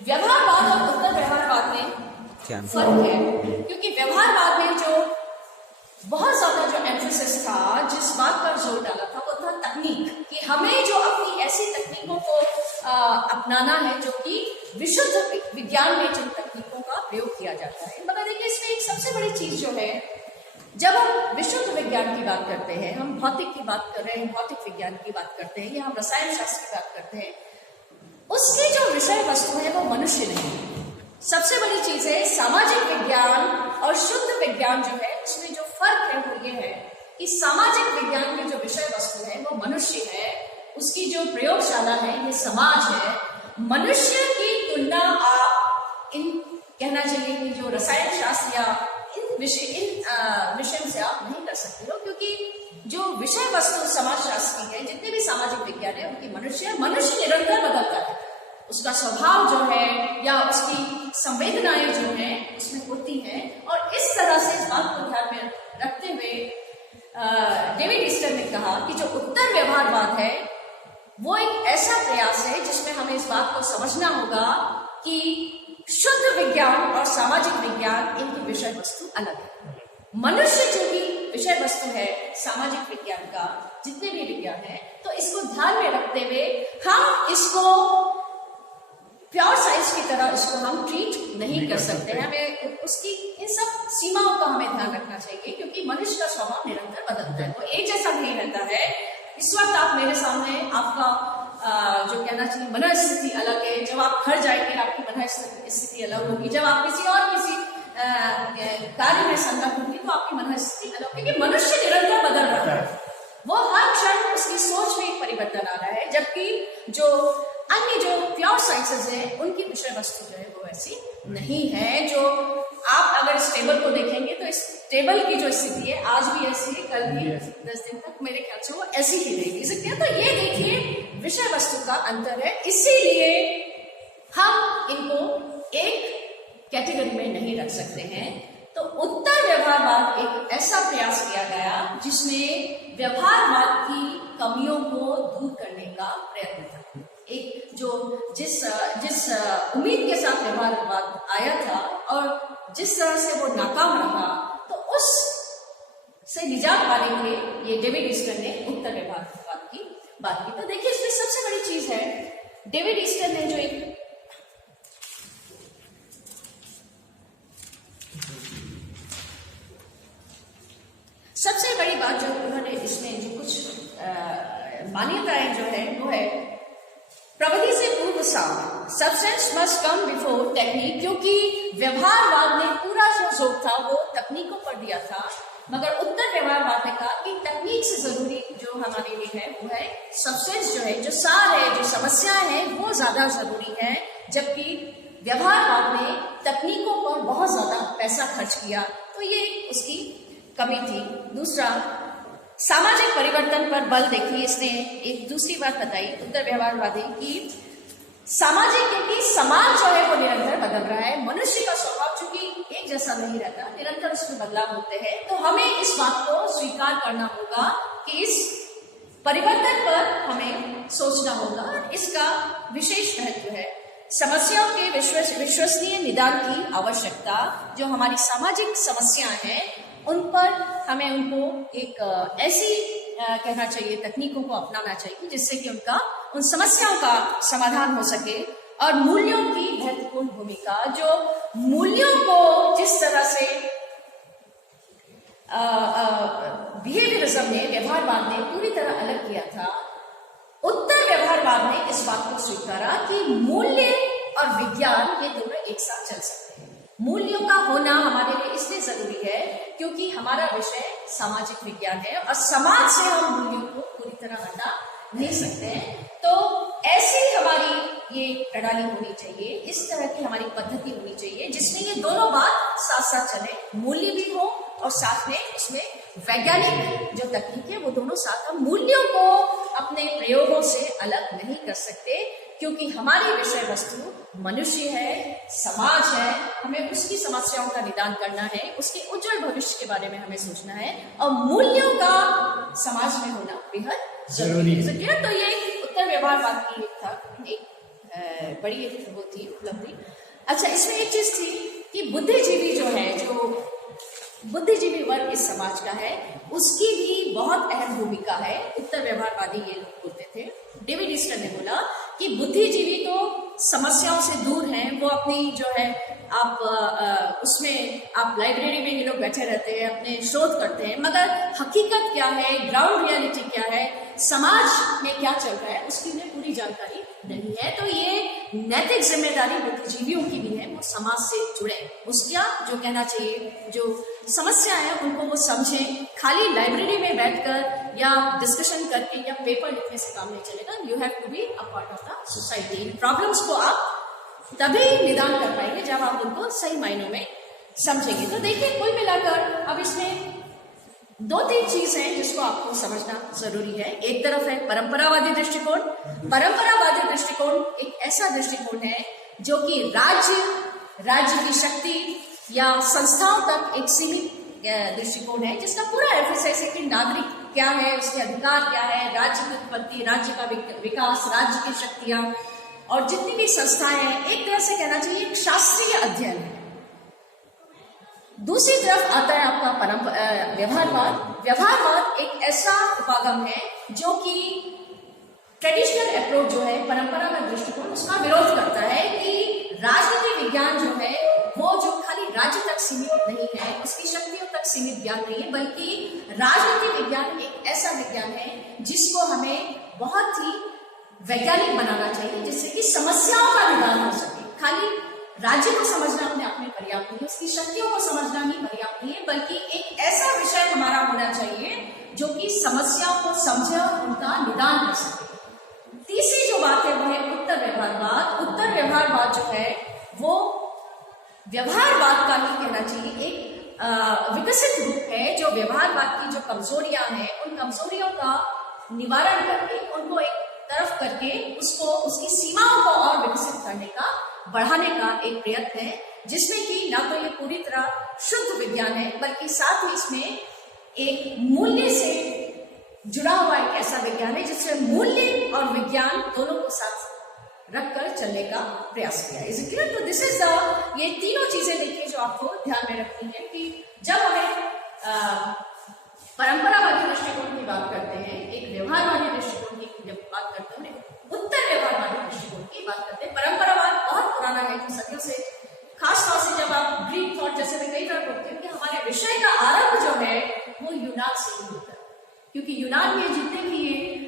व्यवहारवाद और उत्तर व्यवहारवाद में फर्क है, क्योंकि व्यवहारवाद में जो बहुत ज्यादा जो एम्फेसिस था, जिस बात पर जोर डाला था, वो था तकनीक, कि हमें जो अपनी ऐसी तकनीकों को अपनाना है जो कि विशुद्ध विज्ञान में जिन तकनीकों का प्रयोग किया जाता है। मगर देखिए, इसमें एक सबसे बड़ी चीज जो है, जब हम विशुद्ध विज्ञान की बात करते हैं, हम भौतिक की बात कर रहे हैं, भौतिक विज्ञान की बात करते हैं, या हम रसायन शास्त्र की बात करते हैं, उसकी जो विषय वस्तु है वो मनुष्य नहीं है। सबसे बड़ी चीज है सामाजिक विज्ञान और शुद्ध विज्ञान जो है, उसमें जो फर्क है वो ये है कि सामाजिक विज्ञान की जो विषय वस्तु है वो मनुष्य है, उसकी जो प्रयोगशाला है ये समाज है। मनुष्य की तुलना आप इन कहना चाहिए कि जो रसायन शास्त्र या इन विषय से आप नहीं कर सकते हो, क्योंकि जो विषय वस्तु समाज शास्त्र की है, जितने भी सामाजिक विज्ञान है, उनकी मनुष्य निरंतर बदलता है। उसका स्वभाव जो है या उसकी संवेदनाएं जो है उसमें होती हैं, और इस तरह से इस बात को ध्यान में रखते हुए डेविड ईस्टर ने कहा कि जो उत्तर व्यवहारवाद है वो एक ऐसा प्रयास है जिसमें हमें इस बात को समझना होगा कि शुद्ध विज्ञान और सामाजिक विज्ञान, इनकी विषय वस्तु अलग है। मनुष्य जो भी विषय वस्तु है सामाजिक विज्ञान का, जितने भी विज्ञान है, तो इसको ध्यान में रखते हुए हम इसको प्योर साइंस की तरह इसको हम ट्रीट नहीं कर सकते हैं। हमें उसकी इन सब सीमाओं का हमें ध्यान रखना चाहिए, क्योंकि मनुष्य का स्वभाव निरंतर बदलता है, वो एक जैसा नहीं रहता है। इस वक्त आप मेरे सामने, आपका जो कहना चाहिए मन स्थिति अलग है, जब आप घर जाएंगे आपकी मन स्थिति अलग होगी, जब आप किसी कार्य में संलग्न होंगे तो आपकी मन स्थिति अलग होगी, क्योंकि मनुष्य निरंतर बदल रहा है, वो हर क्षण उसकी सोच में परिवर्तन आ रहा है। जबकि जो अन्य जो प्योर साइंसेज है उनकी विषय वस्तु जो है वो ऐसी नहीं है। जो आप अगर इस टेबल को देखेंगे तो इस टेबल की जो स्थिति है आज भी ऐसी है, कल भी 10 दिन तक मेरे ख्याल से वो ऐसी ही रहेगी। तो ये देखिए विषय वस्तु का अंतर है, इसीलिए हम इनको एक कैटेगरी में नहीं रख सकते हैं। तो उत्तर व्यवहारवाद एक ऐसा प्रयास किया गया जिसमें व्यवहारवाद की कमियों को दूर करने का प्रयत्न था। एक जो जिस उम्मीद के साथ व्यवहारवाद आया था और जिस तरह से वो नाकाम रहा, तो उस से निजात पाने के लिए ये डेविड ईस्टर ने उत्तर व्यवहारवाद की बात की। तो देखिए, इसमें सबसे बड़ी चीज है, डेविड ईस्टर ने जो एक सबसे बड़ी बात जो उन्होंने इसमें जो कुछ मान्यताएं जो है वो है प्रविधि से पूर्व साम, substance must come before technique, क्योंकि व्यवहारवाद ने पूरा जो जोर था वो तकनीकों पर दिया था, मगर उत्तर व्यवहारवाद ने कहा कि तकनीक से जरूरी जो हमारे लिए है वो है सब्सटेंस, जो है, जो सार है, जो समस्याएं हैं वो ज्यादा जरूरी है। जबकि व्यवहारवाद ने तकनीकों पर बहुत ज्यादा पैसा खर्च किया, तो ये उसकी कमी थी। दूसरा, सामाजिक परिवर्तन पर बल देखिए, इसने एक दूसरी बात बताई उत्तर व्यवहारवादी की सामाजिक, क्योंकि समाज जो है वो निरंतर बदल रहा है, मनुष्य का स्वभाव चूंकि एक जैसा नहीं रहता, निरंतर उसमें बदलाव होते हैं, तो हमें इस बात को स्वीकार करना होगा कि इस परिवर्तन पर हमें सोचना होगा। इसका विशेष महत्व है। समस्याओं के विश्वसनीय निदान की आवश्यकता, जो हमारी सामाजिक समस्याएं हैं उन पर हमें उनको एक ऐसी कहना चाहिए तकनीकों को अपनाना चाहिए जिससे कि उन समस्याओं का समाधान हो सके। और मूल्यों की महत्वपूर्ण भूमिका, जो मूल्यों को जिस तरह से बिहेवियरिज्म ने, व्यवहारवाद ने पूरी तरह अलग किया था, उत्तर व्यवहारवाद ने इस बात को स्वीकारा कि मूल्य और विज्ञान ये दोनों एक साथ चल सकते हैं। मूल्यों का होना हमारे लिए इसलिए जरूरी है क्योंकि हमारा विषय सामाजिक विज्ञान है और समाज से हम मूल्यों को पूरी तरह हटा नहीं सकते हैं। तो ऐसी हमारी ये प्रणाली होनी चाहिए, इस तरह की हमारी पद्धति होनी चाहिए जिसमें ये दोनों बात साथ साथ चले, मूल्य भी हो और साथ में उसमें वैज्ञानिक जो तकनीक है वो दोनों साथ। हम मूल्यों को अपने प्रयोगों से अलग नहीं कर सकते क्योंकि हमारी विषय वस्तु मनुष्य है, समाज है, हमें उसकी समस्याओं का निदान करना है, उसके उज्जवल भविष्य के बारे में हमें सोचना है और मूल्यों का समाज में होना बेहद जरूरी है। तो ये उत्तर व्यवहारवाद की एक बड़ी वो थी उपलब्धि। अच्छा, इसमें एक चीज थी कि बुद्धिजीवी जो है, जो बुद्धिजीवी वर्ग इस समाज का है, उसकी भी बहुत अहम भूमिका है। उत्तर व्यवहारवादी ये लोग बोलते थे। डेविड ईस्टर ने बोला कि बुद्धिजीवी तो समस्याओं से दूर हैं, वो अपनी जो है आप उसमें आप लाइब्रेरी में ये लोग बैठे रहते हैं, अपने शोध करते हैं, मगर हकीकत क्या है, ग्राउंड रियलिटी क्या है, समाज में क्या चल रहा है, उसकी उन्हें पूरी जानकारी नहीं है। तो ये नैतिक जिम्मेदारी बुद्धिजीवियों की भी है, वो समाज से जुड़े, उसका जो कहना चाहिए, जो समस्या है उनको वो समझें। खाली लाइब्रेरी में बैठकर या डिस्कशन करके या पेपर लिखने से काम नहीं चलेगा। You have to be a part of the society. Problems को आप तभी निदान कर पाएंगे जब आप उनको सही मायनों में समझेंगे। तो देखिए, कुल मिलाकर अब इसमें 2-3 चीज हैं जिसको आपको समझना जरूरी है। एक तरफ है परंपरावादी दृष्टिकोण। परंपरावादी दृष्टिकोण एक ऐसा दृष्टिकोण है जो कि राज्य की शक्ति या संस्थाओं तक एक सीमित दृष्टिकोण है, जिसका पूरा एफएसएस है कि नागरिक क्या है, उसके अधिकार क्या है, राज्य की उत्पत्ति, राज्य का विकास, राज्य की शक्तियां और जितनी भी संस्थाएं हैं, एक तरह से कहना चाहिए एक शास्त्रीय अध्ययन है। दूसरी तरफ आता है आपका व्यवहारवाद। व्यवहारवाद एक ऐसा उपागम है जो कि ट्रेडिशनल अप्रोच जो है, परंपरागत दृष्टिकोण, उसका विरोध करता है कि राजनीति विज्ञान जो है वो जो खाली राज्य तक सीमित नहीं है, उसकी शक्तियों तक सीमित ज्ञान नहीं है, बल्कि राजनीति विज्ञान एक ऐसा विज्ञान है जिसको हमें बहुत ही वैज्ञानिक बनाना चाहिए, जिससे कि समस्याओं का निदान हो सके। खाली राज्य को समझना अपने आप में पर्याप्त नहीं है, उसकी शक्तियों को समझना ही पर्याप्त नहीं है, बल्कि एक ऐसा विषय हमारा होना चाहिए जो कि समस्याओं को समझे और उनका निदान कर सके। तीसरी जो बात है वो है उत्तर व्यवहारवाद। उत्तर व्यवहारवाद जो है वो व्यवहारवाद का ही कहना चाहिए एक विकसित रूप है, जो व्यवहारवाद की जो कमजोरियां हैं, उन कमजोरियों का निवारण करके, उनको एक तरफ करके, उसको उसकी सीमाओं को और विकसित करने का, बढ़ाने का एक प्रयत्न है, जिसमें कि ना तो ये पूरी तरह शुद्ध विज्ञान है, बल्कि साथ ही इसमें एक मूल्य से जुड़ा हुआ एक ऐसा विज्ञान है जिसमें मूल्य और विज्ञान दोनों को साथ रखकर चलने का प्रयास किया। Is it clear? तो दिस इज ये तीनों चीजें देखिए जो आपको ध्यान में रखनी है कि जब हमें परंपरावादी दृष्टिकोण की बात करते हैं, एक व्यवहारवादी दृष्टिकोण की जब बात करते हैं, उत्तर व्यवहारवादी दृष्टिकोण की बात करते हैं। परंपरावाद बहुत पुराना है, जो सदियों से, खास तौर से जब आप ग्रीक थॉट, जैसे मैं कई बार बोलती हूँ कि हमारे विषय का आरंभ जो है वो यूनान से ही होता है, क्योंकि यूनान में जितने भी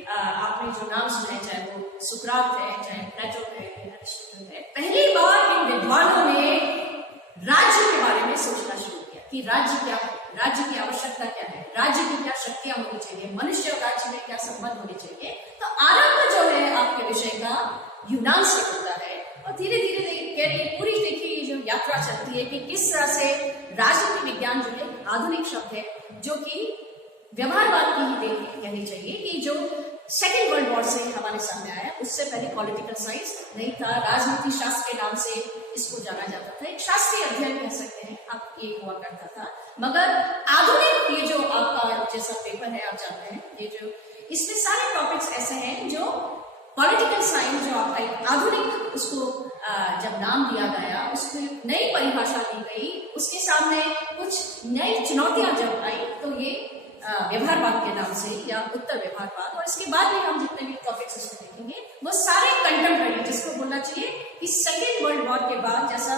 आपने जो नाम सुने, चाहे वो सुकरात है, चाहे प्लेटो है, अरिस्टोटल है, पहली बार इन विद्वानों ने राज्य के बारे में सोचना शुरू किया कि राज्य क्या है, राज्य की आवश्यकता क्या है, राज्य की क्या शक्तियां होनी चाहिए, मनुष्य और राज्य में क्या संबंध होने चाहिए। तो आरंभ जो है आपके विषय का यूनान से होता है, और धीरे धीरे पूरी देखिए जो यात्रा चलती है कि किस तरह से राजनीति विज्ञान जो है आधुनिक शब्द है, जो कि व्यवहारवाद की ही कहनी चाहिए, कि जो सेकेंड वर्ल्ड वॉर से हमारे सामने आया, उससे पहले पॉलिटिकल साइंस नहीं था, राजनीति शास्त्र के नाम से इसको जाना जाता था, एक शास्त्रीय अध्ययन कह सकते हैं आप, ये हुआ करता था। मगर आधुनिक ये जो आपका जैसा पेपर है, आप जानते हैं, ये जो इसमें सारे टॉपिक्स ऐसे हैं जो पॉलिटिकल साइंस जो आपका एक आधुनिक, उसको जब नाम दिया गया, उसको नई परिभाषा दी गई, उसके सामने कुछ नई चुनौतियां जब आई, तो ये व्यवहारवाद के नाम से या उत्तर व्यवहारवाद, और इसके बाद भी हम जितने भी टॉपिक्स उसमें देखेंगे वो सारे कंटेम्परेरी, जिसको बोलना चाहिए कि सेकेंड वर्ल्ड वॉर के बाद, जैसा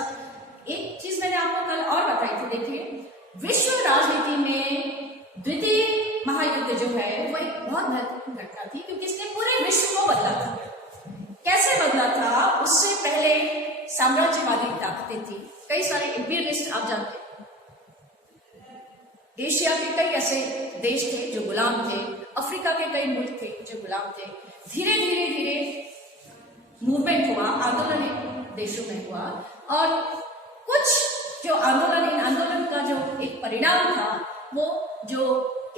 एक चीज मैंने आपको कल और बताई थी, देखिए विश्व राजनीति में द्वितीय महायुद्ध जो है वो एक बहुत महत्वपूर्ण घटना थी, क्योंकि इसने पूरे विश्व को बदला था। कैसे बदला था? उससे पहले साम्राज्यवादी ताकतें थी, कई सारे इंपीरियलिस्ट आप जानते हैं, एशिया के कई ऐसे देश थे जो गुलाम थे, अफ्रीका के कई मुल्क थे जो गुलाम थे। धीरे धीरे धीरे मूवमेंट हुआ, आंदोलन देशों में हुआ, और कुछ जो आंदोलन का जो एक परिणाम था, वो जो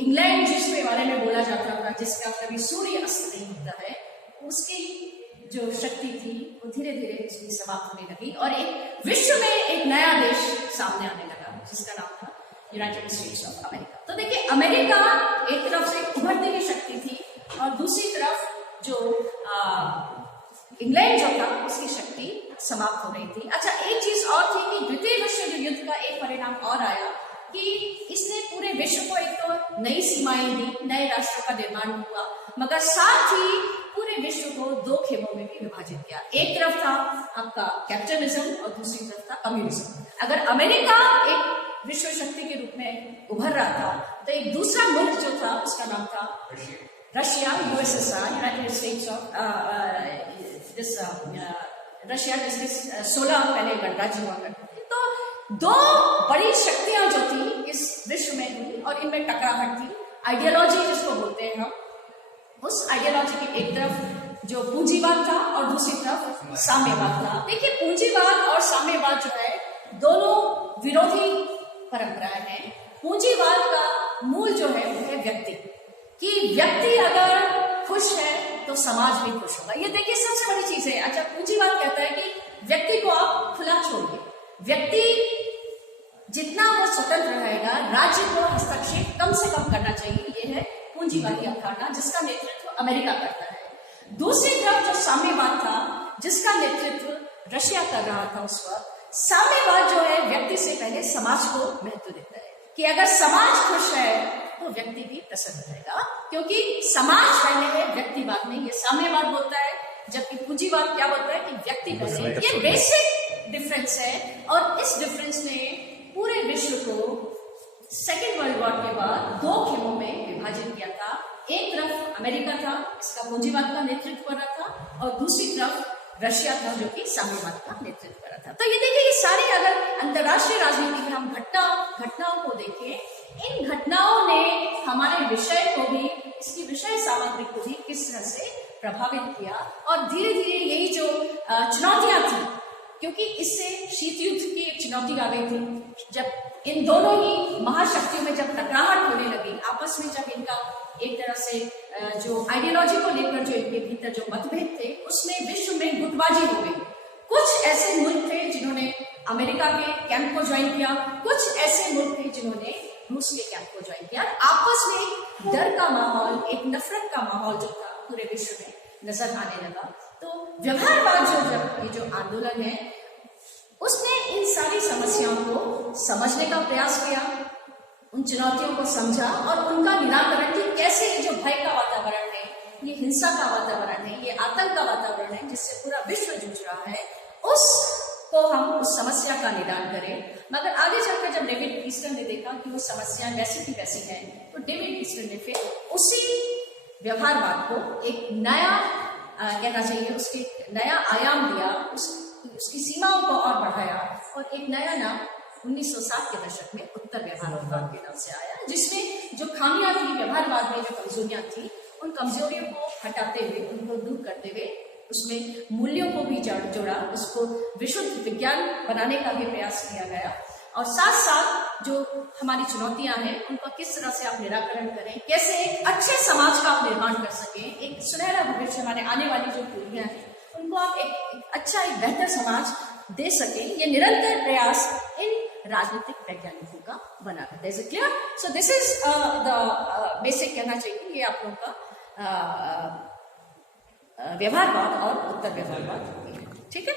इंग्लैंड जिसके बारे में बोला जाता था, जिसका कभी सूर्य अस्त नहीं होता है, उसकी जो शक्ति थी वो धीरे धीरे उसकी समाप्त होने लगी, और एक विश्व में एक नया देश सामने आने लगा, जिसका नाम था यूनाइटेड स्टेट्स ऑफ अमेरिका। तो देखिए, अमेरिका एक तरफ से उभरती हुई शक्ति थी, और दूसरी तरफ जो इंग्लैंड जो था उसकी शक्ति समाप्त हो रही थी। अच्छा, एक चीज और थी कि द्वितीय विश्व युद्ध का एक परिणाम और आया कि इसने पूरे विश्व को एक तो नई सीमाएं दी, नए राष्ट्रों का निर्माण हुआ, मगर साथ ही पूरे विश्व को दो खेमों में भी विभाजित किया। एक तरफ था आपका कैपिटलिज्म और दूसरी तरफ था कम्युनिज्म। अगर अमेरिका एक विश्व शक्ति के रूप में उभर रहा था, तो एक दूसरा मुल्क जो था उसका नाम था Russia, USSR, United states of Russia, जिसके 16 पहले गणराज्य हुआ करते थे। तो दो बड़ी शक्तियां जो थी इस विश्व में हुई और इनमें टकराहट थी। आइडियोलॉजी जिसको बोलते हैं हम, उस आइडियोलॉजी की एक तरफ जो पूंजीवाद था और दूसरी तरफ साम्यवाद था। देखिए, पूंजीवाद और साम्यवाद जो है दोनों विरोधी परंपराएं हैं। पूंजीवाद का मूल जो है वो है व्यक्ति, कि व्यक्ति अगर खुश है तो समाज भी खुश होगा। ये देखिए सबसे बड़ी चीज है। अच्छा, पूंजीवाद कहता है कि व्यक्ति को आप खुला छोड़िए, व्यक्ति जितना वो स्वतंत्र रहेगा, राज्य को हस्तक्षेप कम से कम करना चाहिए। ये है पूंजीवादी अवधारणा, जिसका नेतृत्व अमेरिका करता है। दूसरी तरफ जो साम्यवाद था, जिसका नेतृत्व रशिया कर रहा था उस वक्त, साम्यवाद जो है व्यक्ति से पहले समाज को महत्व देता है, कि अगर समाज खुश है तो व्यक्ति भी प्रसन्न रहेगा, क्योंकि समाज पहले है, व्यक्ति बाद में। ये साम्यवाद बोलता है, जबकि पूंजीवाद क्या बोलता है कि व्यक्ति पहले। ये बेसिक डिफरेंस है, और इस डिफरेंस ने पूरे विश्व को सेकेंड वर्ल्ड वॉर के बाद दो खेमों में विभाजित किया था। एक तरफ अमेरिका था, इसका पूंजीवाद का नेतृत्व कर रहा था, और दूसरी तरफ रशिया था जो कि साम्यवाद का नेतृत्व कर रहा था। तो ये देखिए, ये सारी अगर अंतर्राष्ट्रीय राजनीति में हम घटनाओं को देखें, इन घटनाओं ने हमारे विषय को भी, इसकी विषय सामग्री को भी किस तरह से प्रभावित किया। और धीरे धीरे यही जो चुनौतियां थी, क्योंकि इससे शीत युद्ध की एक चुनौती आ गई थी, जब इन दोनों ही महाशक्तियों में जब टकराहट होने लगी आपस में, जब इनका एक तरह से जो आइडियोलॉजी को लेकर जो इनके भीतर जो मतभेद थे, उसमें विश्व में गुटबाजी हो गई। कुछ ऐसे मुल्क थे जिन्होंने अमेरिका के कैंप को ज्वाइन किया, कुछ ऐसे मुल्क थे जिन्होंने रूस के कैंप को ज्वाइन किया। आपस में एक डर का माहौल, एक नफरत का माहौल जो था पूरे विश्व में नजर आने लगा। तो व्यवहारवाद ये जो आंदोलन है, उसने इन सारी समस्याओं को समझने का प्रयास किया, उन चुनौतियों को समझा और उनका निराकरण कि कैसे ये जो भय का वातावरण है, ये हिंसा का वातावरण है, ये आतंक का वातावरण है जिससे पूरा विश्व जूझ रहा है, उसको हम उस समस्या का निदान करें। मगर आगे चलकर जब डेविड ईस्टन ने देखा कि वो समस्याएं वैसी की वैसी हैं, तो डेविड ईस्टन ने फिर उसी व्यवहारवाद को एक नया कहना चाहिए, उसके नया आयाम दिया, उसकी सीमाओं को और बढ़ाया, और एक नया नाम 1960 के दशक में उत्तर व्यवहारवाद के नाम से आया, जिसमें जो खामियां थी व्यवहारवाद में, जो कमजोरियां थी, उन कमजोरियों को हटाते हुए, उनको दूर करते हुए, उसमें मूल्यों को भी जोड़ा, उसको विशुद्ध विज्ञान बनाने का भी प्रयास किया गया। और साथ साथ जो हमारी चुनौतियां हैं उनका किस तरह से आप निराकरण करें, कैसे एक अच्छे समाज का आप निर्माण कर सकें, एक सुनहरा भविष्य हमारे आने वाली जो पीढ़ियां हैं उनको आप एक अच्छा, एक बेहतर समाज दे सकें, ये निरंतर प्रयास इन राजनीतिक वैज्ञानिकों का बना रहता है। Is it clear? So this is the basic कहना चाहिए, ये आप लोगों का व्यवहारवाद और उत्तर व्यवहारवाद, ठीक है।